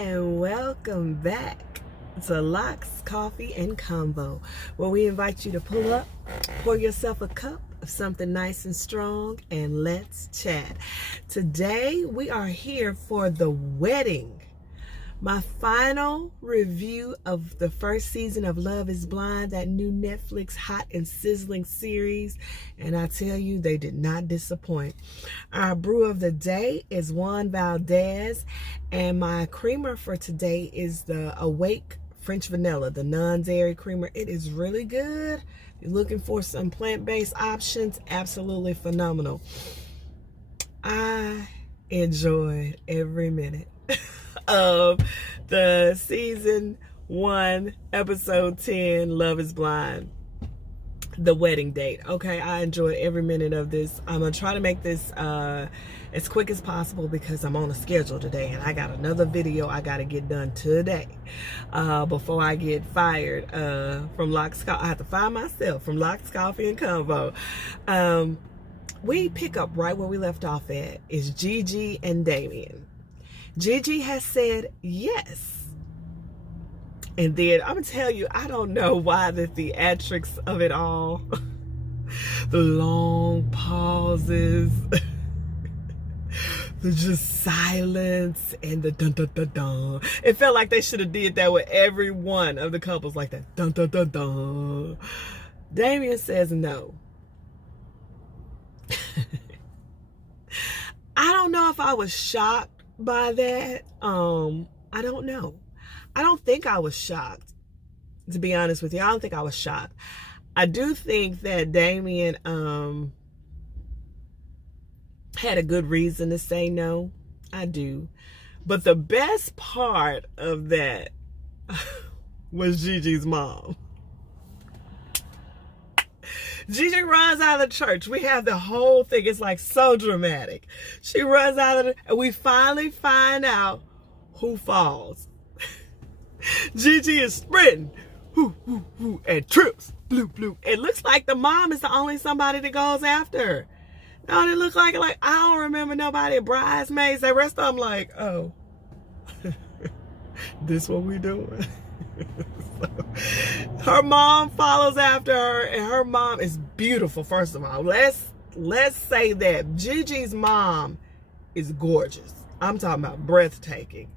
and welcome back to Locks Coffee and Convo, where we invite you to pull up, pour yourself a cup of something nice and strong, and let's chat. Today we are here for The Wedding, my final review of the first season of Love is Blind, that new Netflix hot and sizzling series, and I tell you, they did not disappoint. Our brew of the day is Juan Valdez, and my creamer for today is the Awake French Vanilla, the non-dairy creamer. It is really good. If you're looking for some plant-based options, absolutely phenomenal. I enjoyed every minute of the season 1 episode 10 Love is Blind, The Wedding Date. Okay, I enjoyed every minute of this. I'm gonna try to make this as quick as possible because I'm on a schedule today and I got another video I gotta get done today before I get fired from Locks Coffee. I have to fire myself from Locks Coffee and Convo. We pick up right where we left off at is Gigi and Damian. Gigi has said yes. And then I'm going to tell you, I don't know why the theatrics of it all, the long pauses, the just silence, and the dun dun dun dun. It felt like they should have did that with every one of the couples, like that dun dun dun dun. Damian says no. I don't know if I was shocked by that. I don't know. I don't think I was shocked, to be honest with you. I don't think I was shocked. I do think that Damian had a good reason to say no. I do. But the best part of that was Gigi's mom. Gigi runs out of the church. We have the whole thing. It's like so dramatic. She runs out of and we finally find out who falls. Gigi is sprinting, whoo, whoo, whoo, and trips, bloop, bloop. It looks like the mom is the only somebody that goes after her. No, it looks like I don't remember nobody bridesmaids. The rest of them like, oh, this what we doing? So, her mom follows after her, and her mom is beautiful. First of all, let's say that Gigi's mom is gorgeous. I'm talking about breathtaking.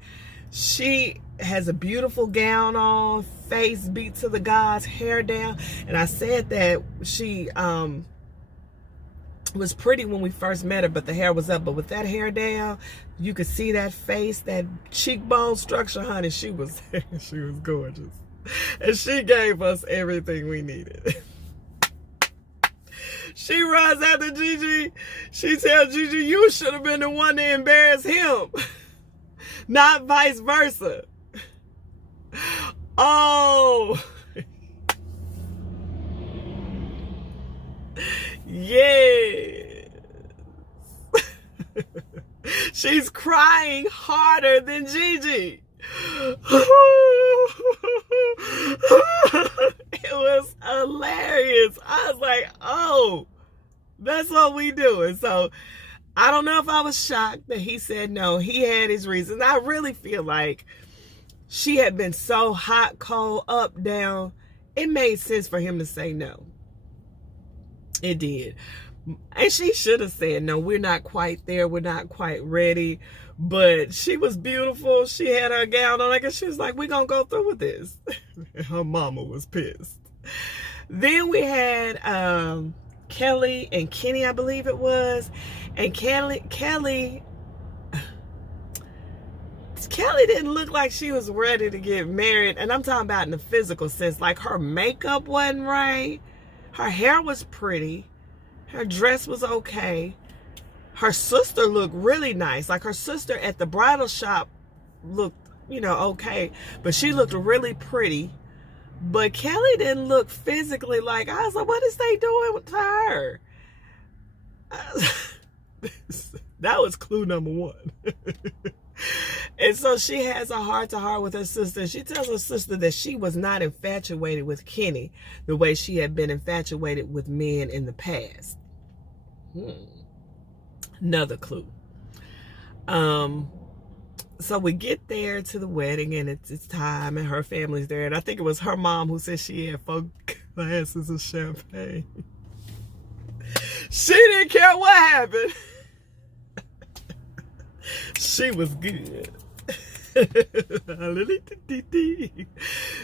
She has a beautiful gown on, face beat to the gods, hair down. And I said that she was pretty when we first met her, but the hair was up. But with that hair down, you could see that face, that cheekbone structure, honey. She was gorgeous. And she gave us everything we needed. She runs after Gigi. She tells Gigi, you should have been the one to embarrass him. Not vice versa. Oh. Yes. She's crying harder than Gigi. It was hilarious. I was like, oh, that's what we doing. So I don't know if I was shocked that he said no. He had his reasons. I really feel like she had been so hot, cold, up, down. It made sense for him to say no. It did. And she should have said no. We're not quite there. We're not quite ready. But she was beautiful. She had her gown on. I guess she was like, we're going to go through with this. Her mama was pissed. Then we had Kelly and Kenny, I believe it was. And Kelly didn't look like she was ready to get married. And I'm talking about in the physical sense. Like her makeup wasn't right. Her hair was pretty. Her dress was okay. Her sister looked really nice. Like her sister at the bridal shop looked, okay. But she looked really pretty. But Kelly didn't look physically like, I was like, what is they doing to her? That was clue number 1. And so she has a heart-to-heart with her sister. She tells her sister that she was not infatuated with Kenny the way she had been infatuated with men in the past. Another clue. So we get there to the wedding, and it's time, and her family's there. And I think it was her mom who said she had 4 glasses of champagne. She didn't care what happened. She was good.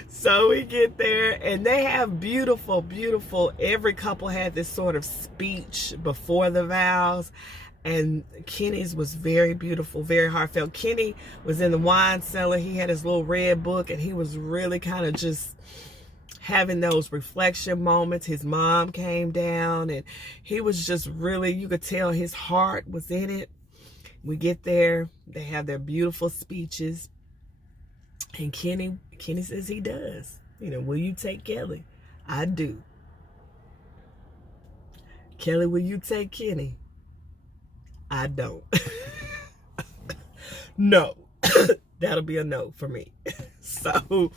So we get there, and they have beautiful, every couple had this sort of speech before the vows, and Kenny's was very beautiful, very heartfelt. Kenny was in the wine cellar. He had his little red book, and he was really kind of just having those reflection moments. His mom came down, and he was just really, you could tell his heart was in it. We get there, they have their beautiful speeches, and Kenny says he does. You know, will you take Kelly? I do. Kelly, will you take Kenny? I don't. No. That'll be a no for me. So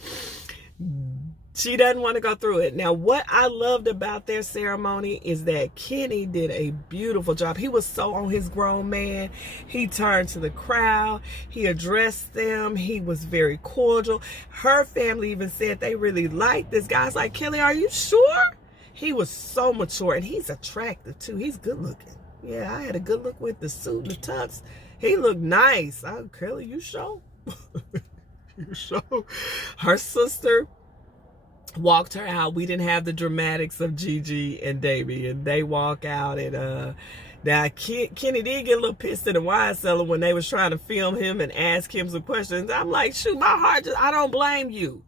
she doesn't want to go through it. Now, what I loved about their ceremony is that Kenny did a beautiful job. He was so on his grown man. He turned to the crowd. He addressed them. He was very cordial. Her family even said they really liked this guy. I was like, Kelly, are you sure? He was so mature, and he's attractive too. He's good looking. Yeah, I had a good look with the suit and the tux. He looked nice. Kelly, you sure? You sure? Her sister walked her out. We didn't have the dramatics of Gigi and Damian. They walk out, and now Kenny did get a little pissed in the wine cellar when they was trying to film him and ask him some questions. I'm like, shoot, my heart I don't blame you.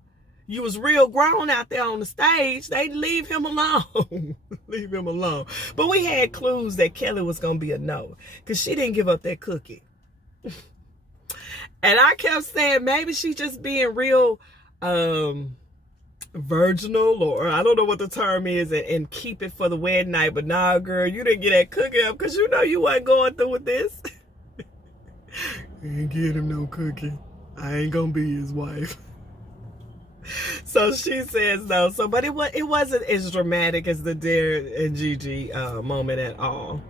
You was real grown out there on the stage. They leave him alone. Leave him alone. But we had clues that Kelly was going to be a no, because she didn't give up that cookie. And I kept saying, maybe she's just being real virginal, or I don't know what the term is, and keep it for the wedding night. But nah, girl, you didn't get that cookie up because you know you wasn't going through with this. Ain't get him no cookie. I ain't gonna be his wife. So she says no. So, but it wasn't as dramatic as the Darren and Gigi moment at all.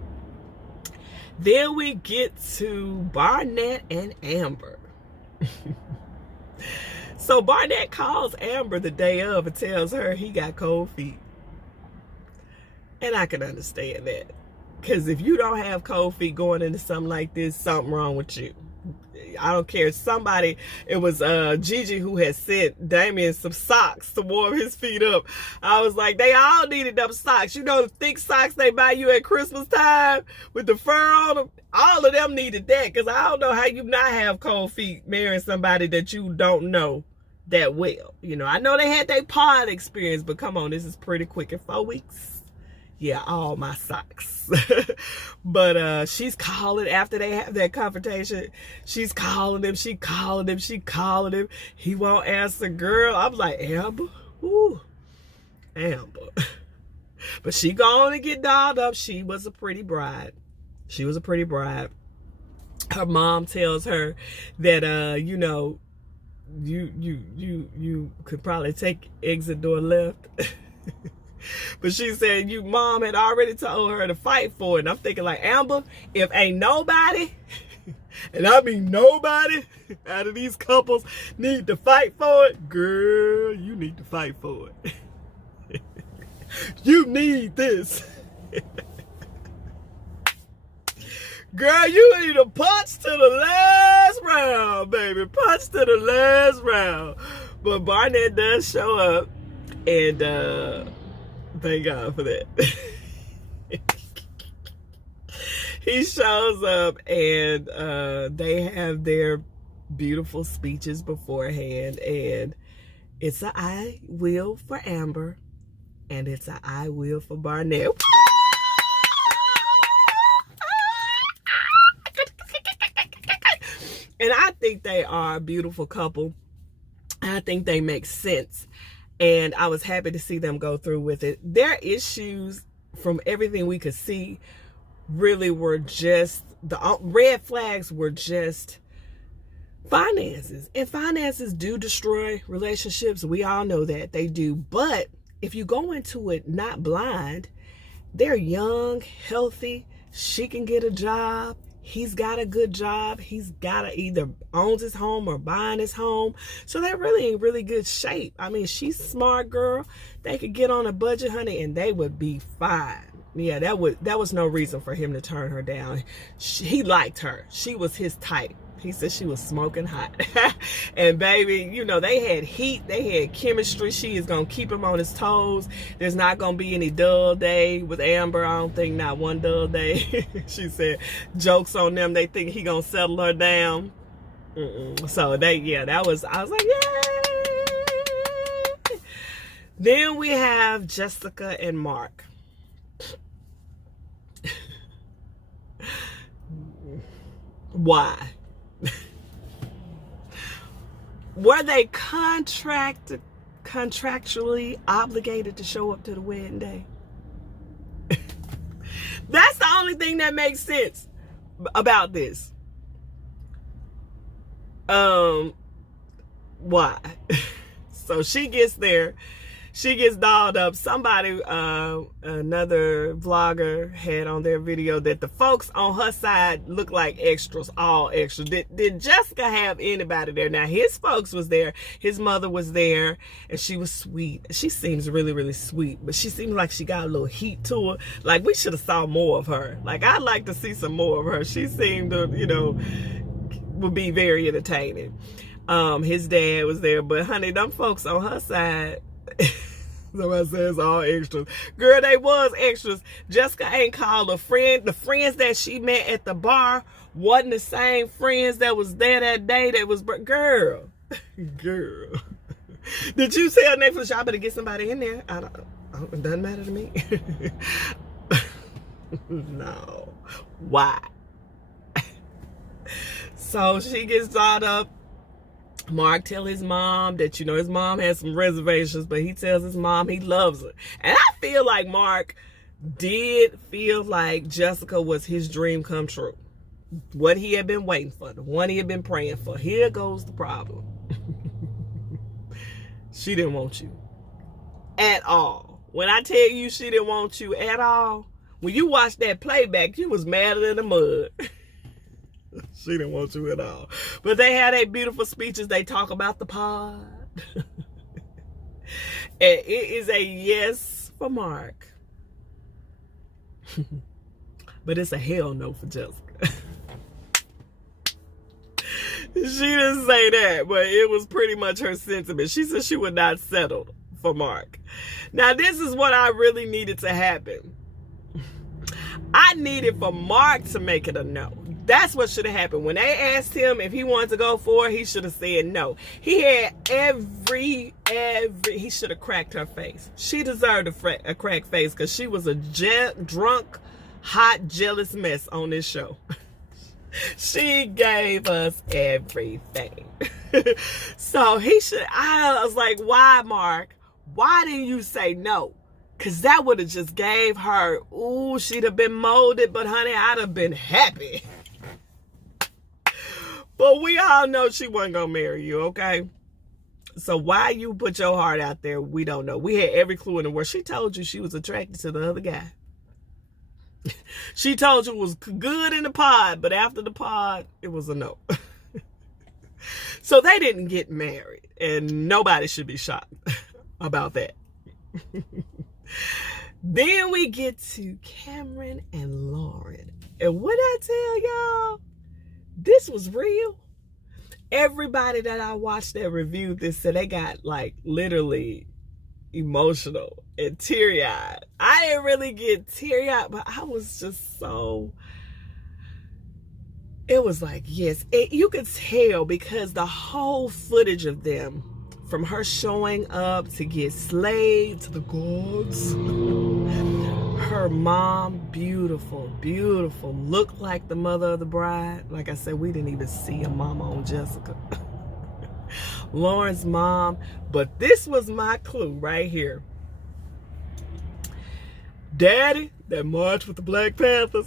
Then we get to Barnett and Amber. So Barnett calls Amber the day of and tells her he got cold feet. And I can understand that. Because if you don't have cold feet going into something like this, something wrong with you. I don't care. Somebody, it was Gigi who had sent Damian some socks to warm his feet up. I was like, they all needed them socks. You know the thick socks they buy you at Christmas time with the fur on them? All of them needed that, because I don't know how you not have cold feet marrying somebody that you don't know that well. You know, I know they had their pod experience, but come on, this is pretty quick. In 4 weeks, yeah, all my socks. But she's calling after they have that confrontation. She's calling him. She calling him. He won't answer. Girl, I'm like, Amber. Ooh, Amber. But she going to get dolled up. She was a pretty bride. Her mom tells her that you know, you could probably take exit door left. But she said mom had already told her to fight for it. And I'm thinking like, Amber, if ain't nobody, and I mean nobody out of these couples need to fight for it, girl, you need to fight for it. You need this. Girl, you need a punch to the last round, baby. Punch to the last round. But Barnett does show up, and thank God for that. He shows up, and they have their beautiful speeches beforehand, and it's a I will for Amber, and it's a I will for Barnett. And I think they are a beautiful couple. I think they make sense. And I was happy to see them go through with it. Their issues, from everything we could see, really were just, the red flags were just finances. And finances do destroy relationships. We all know that. They do. But if you go into it not blind, they're young, healthy. She can get a job. He's got a good job. He's got either owns his home or buying his home. So they're really in really good shape. I mean, she's a smart girl. They could get on a budget, honey, and they would be fine. Yeah, that was no reason for him to turn her down. He liked her. She was his type. He said she was smoking hot. And baby, you know, they had heat. They had chemistry. She is going to keep him on his toes. There's not going to be any dull day with Amber. I don't think not one dull day. She said, jokes on them. They think he going to settle her down. So I was like, yay. Then we have Jessica and Mark. Why? Were they contractually obligated to show up to the wedding day? That's the only thing that makes sense about this. Why? So she gets there. She gets dolled up. Somebody, another vlogger had on their video that the folks on her side look like extras, all extras. Did Jessica have anybody there? Now, his folks was there. His mother was there, and she was sweet. She seems really, really sweet, but she seems like she got a little heat to her. Like, we should have saw more of her. Like, I'd like to see some more of her. She seemed to, you know, would be very entertaining. His dad was there, but honey, them folks on her side... Somebody says all extras. Girl, they was extras. Jessica ain't called a friend. The friends that she met at the bar wasn't the same friends that was there that day. That was, girl. Did you tell Netflix, I better get somebody in there? It doesn't matter to me. No. Why? So she gets caught up. Mark tell his mom that, you know, his mom has some reservations, but he tells his mom he loves her. And I feel like Mark did feel like Jessica was his dream come true. What he had been waiting for, the one he had been praying for. Here goes the problem. She didn't want you at all. When I tell you she didn't want you at all, when you watched that playback, you was madder than the mud. She didn't want you at all. But they had a beautiful speeches. They talk about the pod. And it is a yes for Mark. But it's a hell no for Jessica. She didn't say that, but it was pretty much her sentiment. She said she would not settle for Mark. Now, this is what I really needed to happen. I needed for Mark to make it a no. That's what should have happened. When they asked him if he wanted to go for it, he should have said no. He had he should have cracked her face. She deserved a cracked face because she was a drunk, hot, jealous mess on this show. She gave us everything. So I was like, why, Mark? Why didn't you say no? Because that would have just gave her, ooh, she'd have been molded, but honey, I'd have been happy. But we all know she wasn't going to marry you, okay? So why you put your heart out there, we don't know. We had every clue in the world. She told you she was attracted to the other guy. She told you it was good in the pod, but after the pod, it was a no. So they didn't get married, and nobody should be shocked about that. Then we get to Cameron and Lauren. And what I tell y'all, this was real. Everybody that I watched that reviewed this said they got like literally emotional and teary-eyed. I didn't really get teary-eyed, but I was just so... It was like, yes. You could tell because the whole footage of them, from her showing up to get slayed to the gods. Her mom, beautiful, beautiful. Looked like the mother of the bride. Like I said, we didn't even see a mama on Jessica. Lauren's mom. But this was my clue right here. Daddy, that marched with the Black Panthers.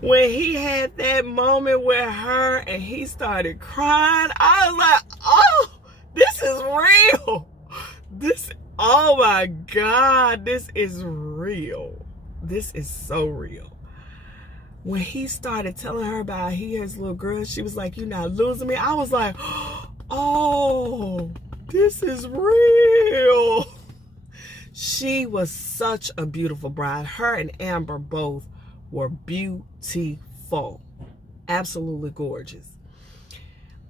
When he had that moment with her and he started crying, I was like, oh, this is real. Oh my God, this is real. This is so real. when he started telling her about he has little girl, she was like, "You're not losing me." I was like, oh, this is real. She was such a beautiful bride. Her and Amber both were beautiful. Absolutely gorgeous.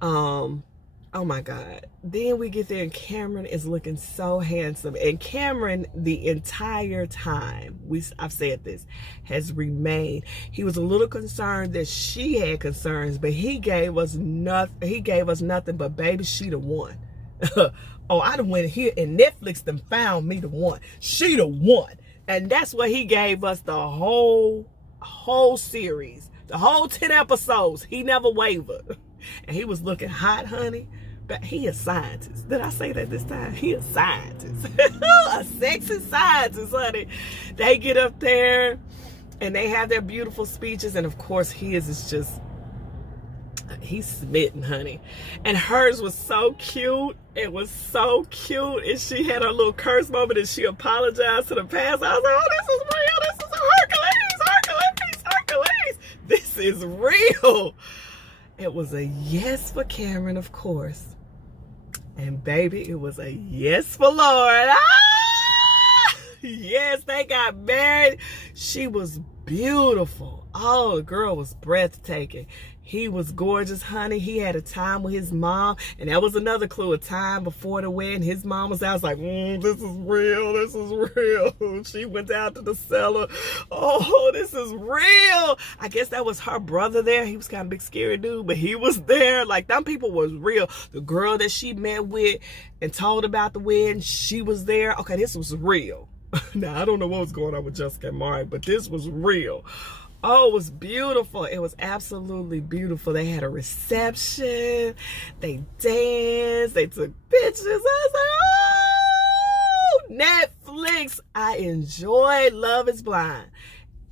Oh my God. Then we get there and Cameron is looking so handsome. And Cameron, the entire time, I've said this, has remained. He was a little concerned that she had concerns, but he gave us nothing but, baby, she the one. Oh, I done went here and Netflix done found me the one. She the one. And that's what he gave us the whole series. The whole 10 episodes. He never wavered. And he was looking hot, honey. But he a scientist. Did I say that this time? He a scientist. A sexy scientist, honey. They get up there and they have their beautiful speeches. And of course, his is just, he's smitten, honey. And hers was so cute. It was so cute. And she had her little curse moment and she apologized to the past. I was like, oh, this is real. This is Hercules. This is real. It was a yes for Cameron, of course. And baby, it was a yes for Lauren. Ah! Yes, they got married. She was beautiful. Oh, the girl was breathtaking. He was gorgeous, honey. He had a time with his mom. And that was another clue, a time before the wedding. His mom was out. I was like, this is real. This is real. She went down to the cellar. Oh, this is real. I guess that was her brother there. He was kind of big, scary dude, but he was there. Like, them people was real. The girl that she met with and told about the wedding, she was there. Okay, this was real. Now, I don't know what was going on with Jessica and Mari, but this was real. Oh, it was beautiful. It was absolutely beautiful. They had a reception. They danced. They took pictures. I was like, oh, Netflix. I enjoyed Love is Blind.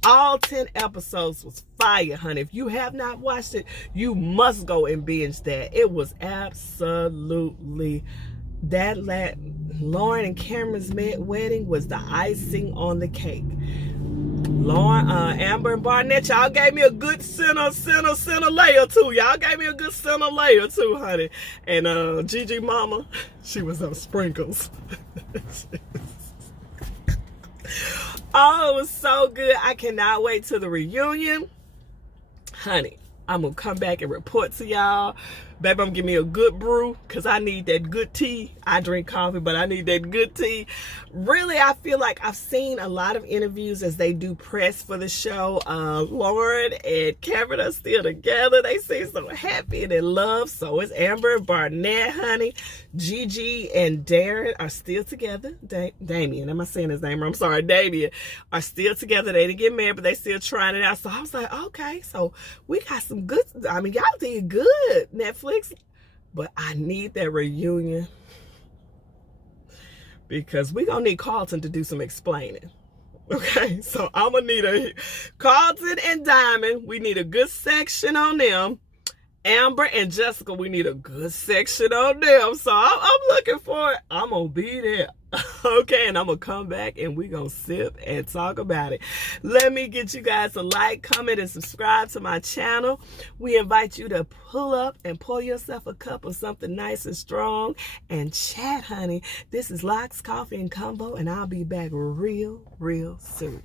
All 10 episodes was fire, honey. If you have not watched it, you must go and binge that. It was absolutely, Lauren and Cameron's wedding was the icing on the cake. Lauren, Amber and Barnett, y'all gave me a good center layer too. Y'all gave me a good center layer too, honey. And Gigi Mama, she was on sprinkles. Oh, it was so good. I cannot wait till the reunion. Honey, I'm going to come back and report to y'all. Baby, I'm going to give me a good brew because I need that good tea. I drink coffee, but I need that good tea. Really, I feel like I've seen a lot of interviews as they do press for the show. Lauren and Cameron are still together. They seem so happy and in love. So is Amber and Barnett, honey. Gigi and Darren are still together. Damien, am I saying his name? I'm sorry, Damien, are still together. They didn't get married, but they still trying it out. So I was like, okay, so we got some good, I mean, y'all did good, Netflix. But I need that reunion because we're going to need Carlton to do some explaining. Okay, so I'm going to need Carlton and Diamond, we need a good section on them. Amber and Jessica, we need a good section on them. So I'm looking for it. I'm going to be there. Okay, and I'm going to come back and we're going to sip and talk about it. Let me get you guys to like, comment, and subscribe to my channel. We invite you to pull up and pour yourself a cup of something nice and strong and chat, honey. This is Locks Coffee and Convo, and I'll be back real soon.